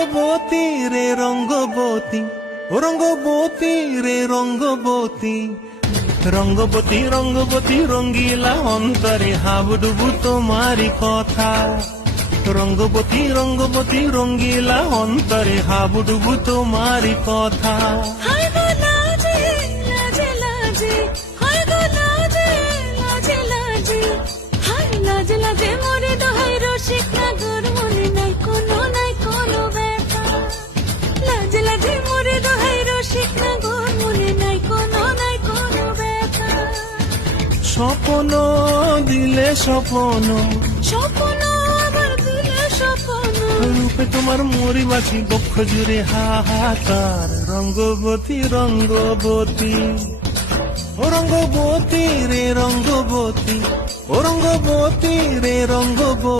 রঙ্গবতী রে রঙ্গবতী, ও রঙ্গবতী রে রঙ্গবতী, রঙ্গবতী রঙ্গবতী রঙ্গিলা অন্তরে হাবুডুবু তোমারি কথা। রঙ্গবতী রঙ্গবতী রঙ্গিলা অন্তরে হাবুডুবু তোমারি কথা। হায় গো লাজে লাজে লাজে, হায় গো লাজে লাজে লাজে, হায় লাজে লাজে মোরে দোহাই রসিক নাগর মনে নাই কোনো ব্যথা। লাজে লাজে মোরে দোহাই রসিক নাগর মনে নাই কোনো ব্যথা। স্বপ্ন দিলে স্বপ্ন, স্বপ্ন আবার দিলে স্বপ্ন, রূপে তোমার মরি বাছি বক্ষ জুড়ে হাহাকার। রঙ্গবতী রঙ্গবতী, ও রঙ্গবতী রে রঙ্গবতী, ও রঙ্গবতী রে রঙ্গবতী।